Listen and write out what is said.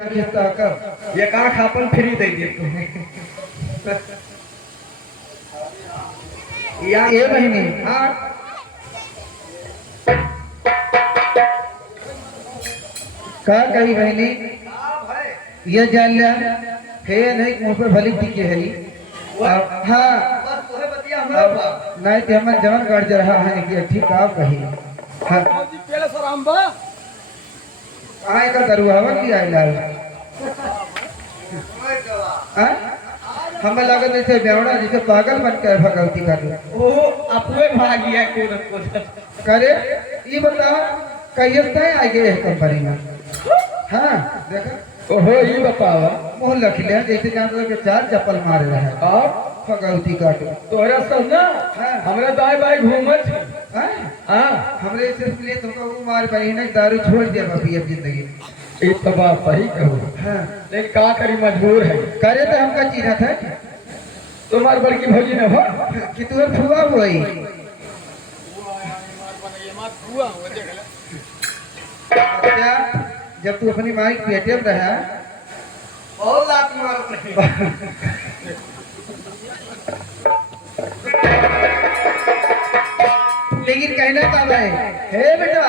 एक आंख आपण फ्री दे देतो या ये बहिणी हा का कही बहिणी ये जान लिया है नहीं मुंह पे भली टिके है हाँ बस तोहे बतिया हमरा बा नहीं तो हम जवन कर जा रहा है कि ठीक आप कही हाँ जी पहले सर हम बा आए का दरुआवा की आइला हाँ हमें लगा जैसे बेवड़ा जैसे पागल बन के भगवती कर ओ अपने भागिया को रखो करे ये बता कहिए तय आ गए है कंपनी में हाँ देखा ओहो ये बतावा मुंह लख लिया जैसे जानते हो कि चार चप्पल मार रहा है आप भगवती काटो तोहरा सब ना हाँ। हमरा दाई बाई घूमत हाँ हां हमरे सिर्फ लिए तुमको वो मार पाई ना दारू छोड़ दिया बापी अब जिंदगी में। ये तो बात सही कहो हाँ लेकिन का करी मजबूर है करे तो हमका चीना था तुम्हार बड़की भौजी ने हो कि तू फुआ हुई अच्छा जब तू अपनी माई पेटे में रहा बहुत लात मार लेकिन कहना का है हे बेटा